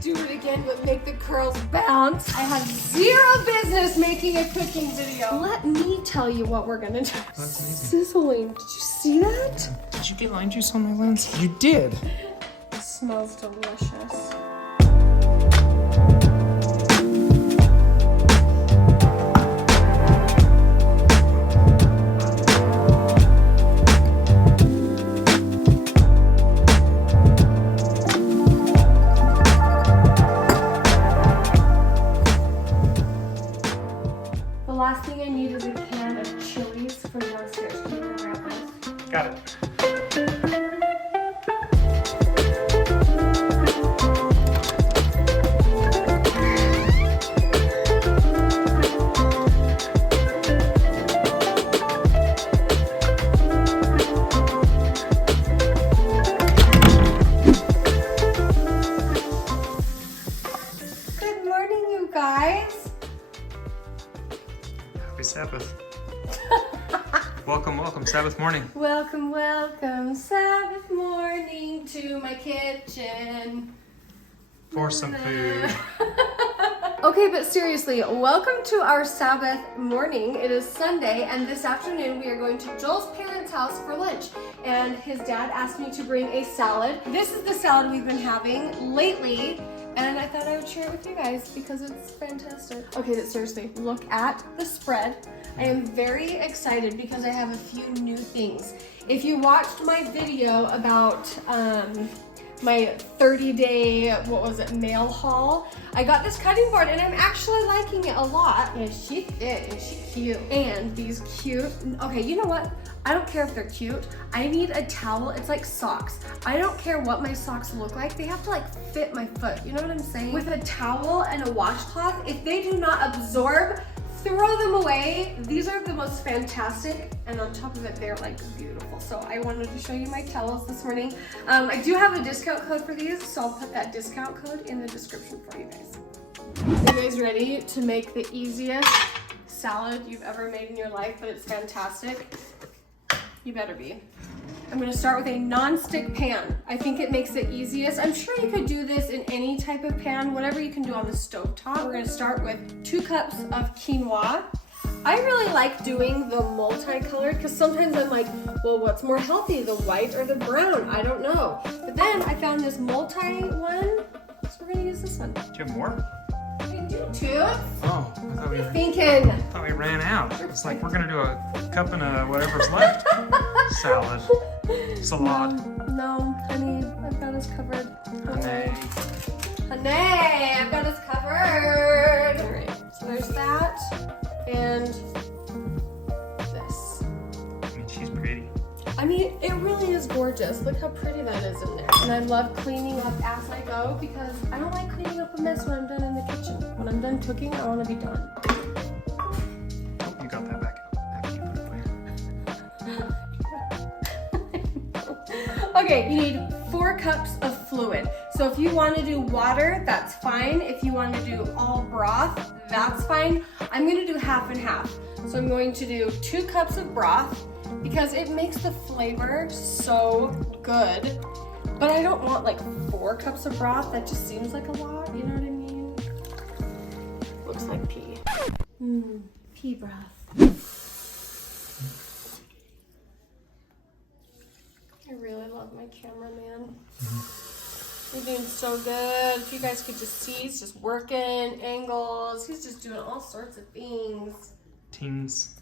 do it again, but make the curls bounce. I have zero business making a cooking video. Let me tell you what we're gonna do. That's amazing. Sizzling. Did you see that? Did you get lime juice on my lens? You did. It smells delicious. The last thing I need is a can of chilies from downstairs. Can you grab those? Got it. Good morning, you guys. Happy Sabbath. Welcome, welcome, Sabbath morning. Welcome, welcome, Sabbath morning to my kitchen. For some food. Okay, but seriously, welcome to our Sabbath morning. It is Sunday, and this afternoon we are going to Joel's parents' house for lunch. And his dad asked me to bring a salad. This is the salad we've been having lately, and I thought I would share it with you guys because it's fantastic. Okay, but seriously, look at the spread. I am very excited because I have a few new things. If you watched my video about my 30-day, what was it, mail haul, I got this cutting board and I'm actually liking it a lot. Is she fit? Is she cute? And these cute, okay, you know what? I don't care if they're cute. I need a towel. It's like socks. I don't care what my socks look like. They have to like fit my foot. You know what I'm saying? With a towel and a washcloth, if they do not absorb, throw them away. These are the most fantastic, and on top of it, they're like beautiful. So I wanted to show you my towels this morning. I do have a discount code for these, so I'll put that discount code in the description for you guys. Are you guys ready to make the easiest salad you've ever made in your life, but it's fantastic? You better be. I'm gonna start with a non-stick pan. I think it makes it easiest. I'm sure you could do this in any type of pan, whatever you can do on the stovetop. We're gonna start with 2 cups of quinoa. I really like doing the multicolored because sometimes I'm like, well, what's more healthy, the white or the brown? I don't know. But then I found this multi one, so we're gonna use this one. Do you have more? We do 2. Oh, I thought we ran out. It's like we're gonna do a cup and a whatever's left. Salad. Salad. No, honey, I've got us covered. Honey. Honey, I've got us covered. All right, so there's that, and this. I mean, she's pretty. I mean, it really is gorgeous. Look how pretty that is in there. And I love cleaning up as I go because I don't like cleaning up a mess when I'm done in the kitchen. When I'm done cooking, I want to be done. Oh, you got that back after you put it away. Okay, you need 4 cups of fluid. So if you want to do water, that's fine. If you want to do all broth, that's fine. I'm going to do half and half. So I'm going to do 2 cups of broth because it makes the flavor so good. But I don't want like 4 cups of broth. That just seems like a lot, you know what I mean? Looks like pea. Pea broth. I really love my cameraman. You're doing so good. If you guys could just see, he's just working angles. He's just doing all sorts of things. Teens.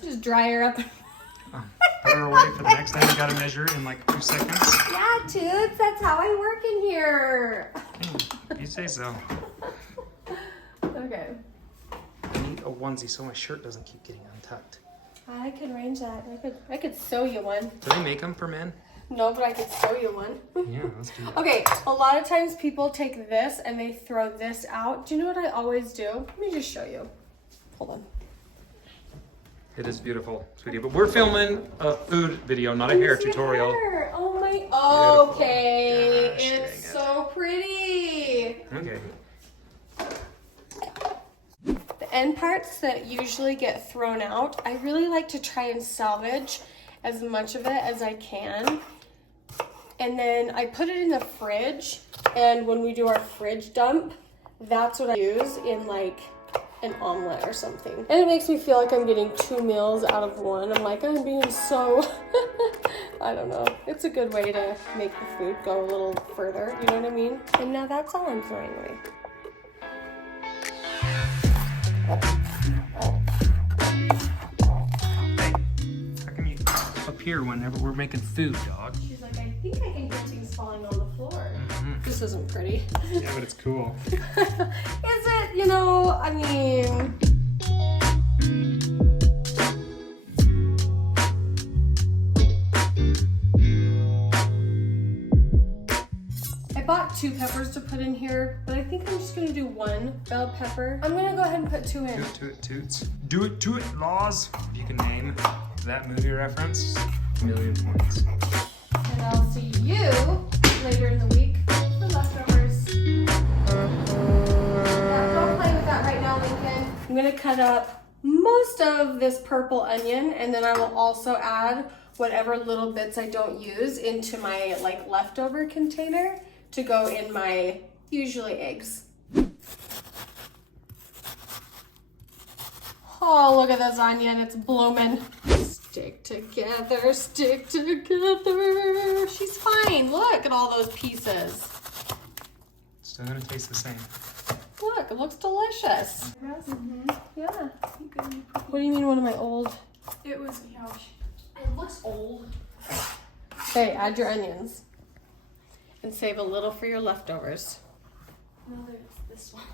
Just dry her up. Put her away for the next time. You gotta measure it in like 2 seconds. Yeah, Toots, that's how I work in here. You say so. Okay. I need a onesie so my shirt doesn't keep getting untucked. I could arrange that. I could sew you one. Do they make them for men? No, but I could sew you one. Yeah, let's do that. Okay, a lot of times people take this and they throw this out. Do you know what I always do? Let me just show you. Hold on. It is beautiful, sweetie. But we're filming a food video, not a hair tutorial. Hair. Oh my. Beautiful. Okay. Gosh, It's dang it. so pretty. Okay. The end parts that usually get thrown out, I really like to try and salvage as much of it as I can. and then I put it in the fridge, and when we do our fridge dump, that's what I use in like an omelet or something. And it makes me feel like I'm getting 2 meals out of one. I'm like, I'm being so, I don't know. It's a good way to make the food go a little further, you know what I mean? And now that's all I'm throwing away. How come you appear whenever we're making food, dog? She's like, I think I can hear things falling on the floor. This isn't pretty. Yeah, but it's cool. Is it? You know, I mean... I bought 2 peppers to put in here, but I think I'm just gonna do 1 bell pepper. I'm gonna go ahead and put 2 in. Do it to it, toots. Do it to it, Laws. If you can name that movie reference, 1,000,000 points. And I'll see you later in the week for leftovers. Yeah, don't play with that right now, Lincoln. I'm gonna cut up most of this purple onion, and then I will also add whatever little bits I don't use into my like leftover container to go in my usually eggs. Oh, look at this onion, it's blooming. Stick together, stick together. She's fine. Look at all those pieces. Still gonna taste the same. Look, it looks delicious. Yeah. What do you mean, one of my old? It was, it looks old. Okay, add your onions. And save a little for your leftovers. No, there's this one.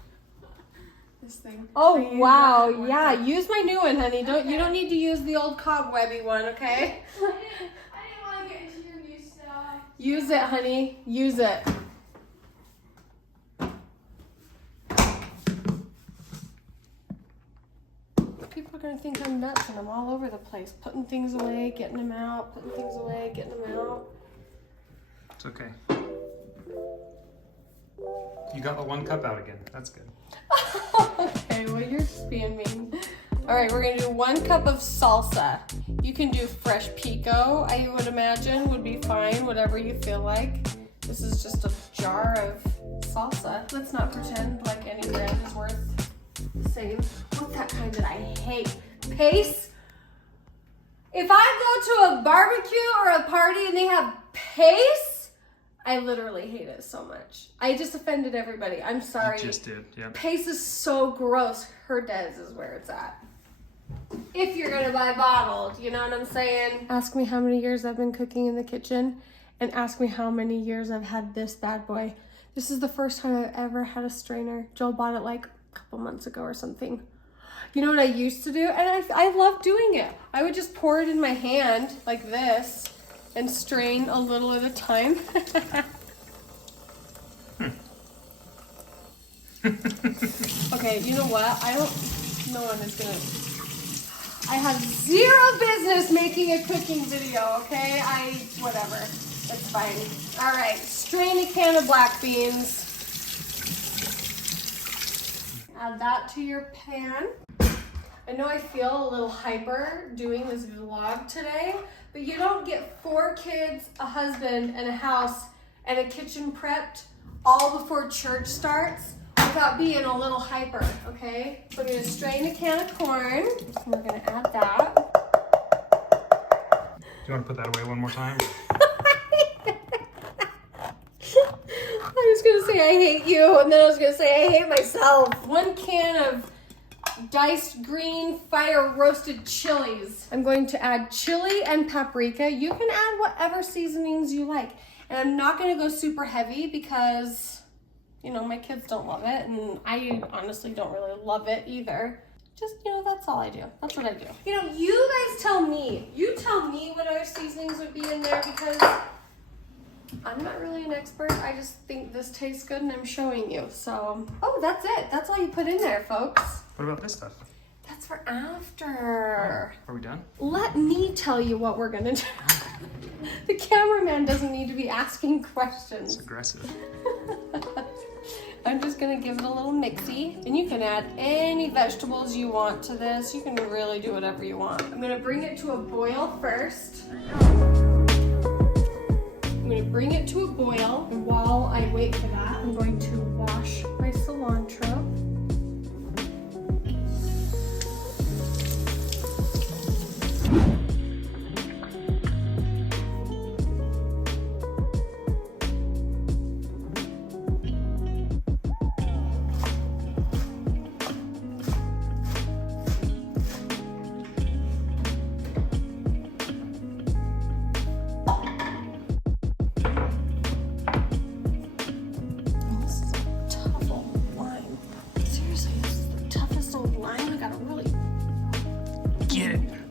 This thing. Oh wow, yeah. Use my new one, honey. You don't need to use the old cobwebby one, okay? I didn't want to get into your new stuff. Use it, honey. Use it. People are gonna think I'm nuts and I'm all over the place, putting things away, getting them out, putting things away, getting them out. It's okay. You got the 1 cup out again. That's good. Okay, well, you're just being mean. All right, we're gonna do 1 cup of salsa. You can do fresh pico, I would imagine, would be fine, whatever you feel like. This is just a jar of salsa. Let's not pretend like any brand is worth the same. What's that kind that I hate? Pace? If I go to a barbecue or a party and they have pace, I literally hate it so much. I just offended everybody. I'm sorry. You just did, yeah. Pace is so gross. Herdez is where it's at. If you're gonna buy bottled, you know what I'm saying? Ask me how many years I've been cooking in the kitchen, and ask me how many years I've had this bad boy. This is the first time I've ever had a strainer. Joel bought it like a couple months ago or something. You know what I used to do? And I love doing it. I would just pour it in my hand like this and strain a little at a time. Okay, you know what? No one is gonna. I have 0 business making a cooking video, okay? Whatever. It's fine. All right, strain a can of black beans. Add that to your pan. I know I feel a little hyper doing this vlog today, but you don't get 4 kids, a husband, and a house, and a kitchen prepped all before church starts without being a little hyper, okay? So I'm gonna strain a can of corn. We're gonna add that. Do you want to put that away one more time? I was gonna say I hate you, and then I was gonna say I hate myself. 1 can of diced green fire roasted chilies. I'm going to add chili and paprika. You can add whatever seasonings you like. And I'm not gonna go super heavy because, you know, my kids don't love it, and I honestly don't really love it either. Just, you know, that's all I do. That's what I do. You know, you guys tell me. You tell me what other seasonings would be in there, because I'm not really an expert. I just think this tastes good and I'm showing you. So, oh, that's it. That's all you put in there, folks. What about this stuff? That's for after. Oh, are we done? Let me tell you what we're gonna do. The cameraman doesn't need to be asking questions. It's aggressive. I'm just gonna give it a little mixy, and you can add any vegetables you want to this. You can really do whatever you want. I'm gonna bring it to a boil first. I'm gonna bring it to a boil, and while I wait for that, I'm going to wash my cilantro.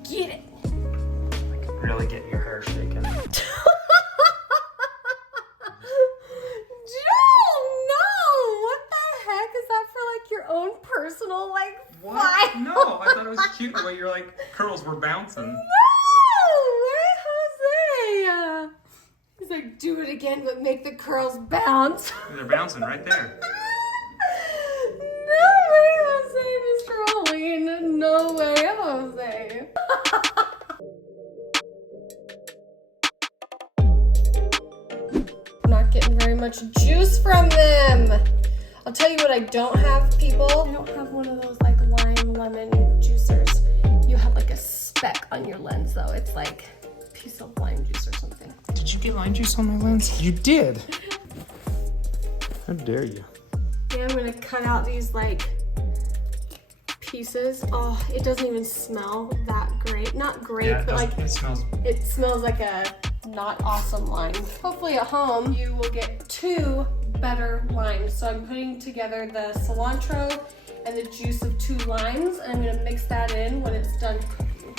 Get it. Like really get your hair shaking. No, what the heck is that for? Like your own personal like What? file? No, I thought it was cute the way your like curls were bouncing. No, wait, Jose. He's like, do it again, but make the curls bounce. They're bouncing right there. No way, Jose, Mr. Hoellein. No way, Jose. Not getting very much juice from them. I'll tell you what I don't have, people. I don't have one of those like lime lemon juicers. You have like a speck on your lens though. It's like a piece of lime juice or something. Did you get lime juice on my lens? You did. How dare you? Yeah, I'm gonna cut out these like pieces. Oh, it doesn't even smell that great. Not great, Yeah, but like it smells like a not awesome lime. Hopefully at home you will get 2 better limes. So I'm putting together the cilantro and the juice of 2 limes, and I'm gonna mix that in when it's done cooking.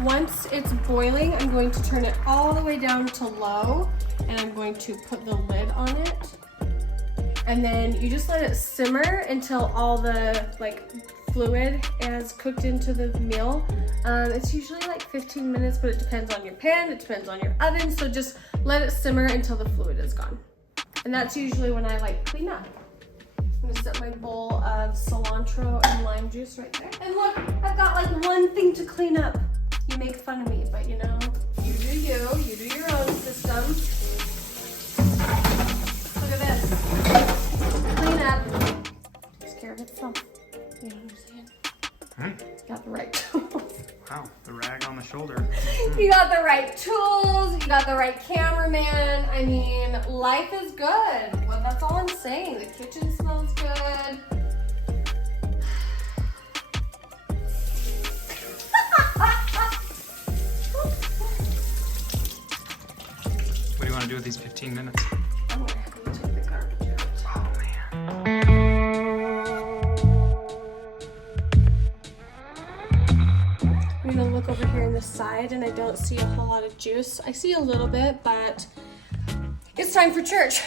Once it's boiling, I'm going to turn it all the way down to low, and I'm going to put the lid on it. And then you just let it simmer until all the like fluid is cooked into the meal. It's usually like 15 minutes, but it depends on your pan, it depends on your oven. So just let it simmer until the fluid is gone. And that's usually when I like clean up. I'm gonna set my bowl of cilantro and lime juice right there. And look, I've got like one thing to clean up. You make fun of me, but you know, you do you do your own system. Look at this. Clean up. Takes care of itself. You know what I'm saying? Got the right tools. Wow, the rag on the shoulder. You got the right tools, you got the right cameraman. I mean, life is good. Well, that's all I'm saying. The kitchen smells good. What do you want to do with these 15 minutes? I'm gonna have you take the garbage out. Oh man. I'm gonna look over here on the side and I don't see a whole lot of juice. I see a little bit, but it's time for church.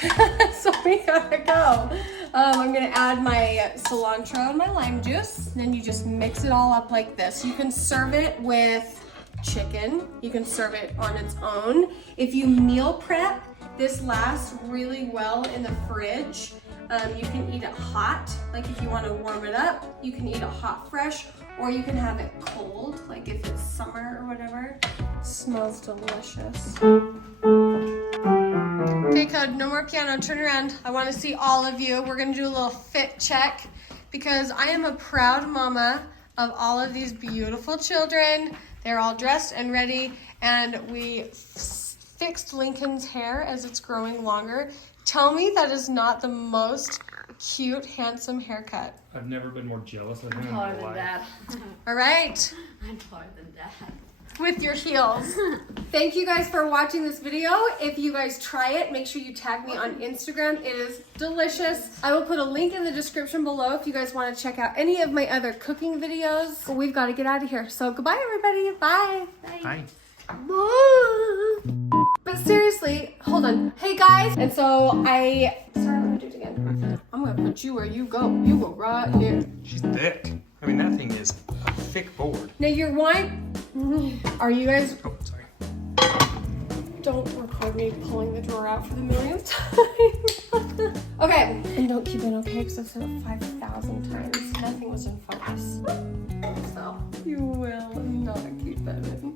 So we gotta go. I'm gonna add my cilantro and my lime juice. Then you just mix it all up like this. You can serve it with chicken. You can serve it on its own. If you meal prep, this lasts really well in the fridge. You can eat it hot, like if you want to warm it up, you can eat it hot fresh, or you can have it cold, like if it's summer or whatever. It smells delicious. Okay, Code, no more piano, turn around. I want to see all of you. We're gonna do a little fit check because I am a proud mama of all of these beautiful children. They're all dressed and ready, and we fixed Lincoln's hair as it's growing longer. Tell me that is not the most cute, handsome haircut. I've never been more jealous of him in my Taller than life. Dad. All right, I'm taller than Dad. with your heels. Thank you guys for watching this video. If you guys try it, make sure you tag me on Instagram. It is delicious. I will put a link in the description below if you guys want to check out any of my other cooking videos. But we've got to get out of here. So goodbye, everybody. Bye. Hi. But seriously, hold on. Hey guys. And so sorry, let me do it again. I'm gonna put you where you go. You go right here. She's thick. I mean, that thing is a thick board. Now your wine, are you guys, Oh, sorry. don't record me pulling the drawer out for the millionth time. Okay, and don't keep it okay, because I've said it 5,000 times. Nothing was in focus. So, you will not keep it in.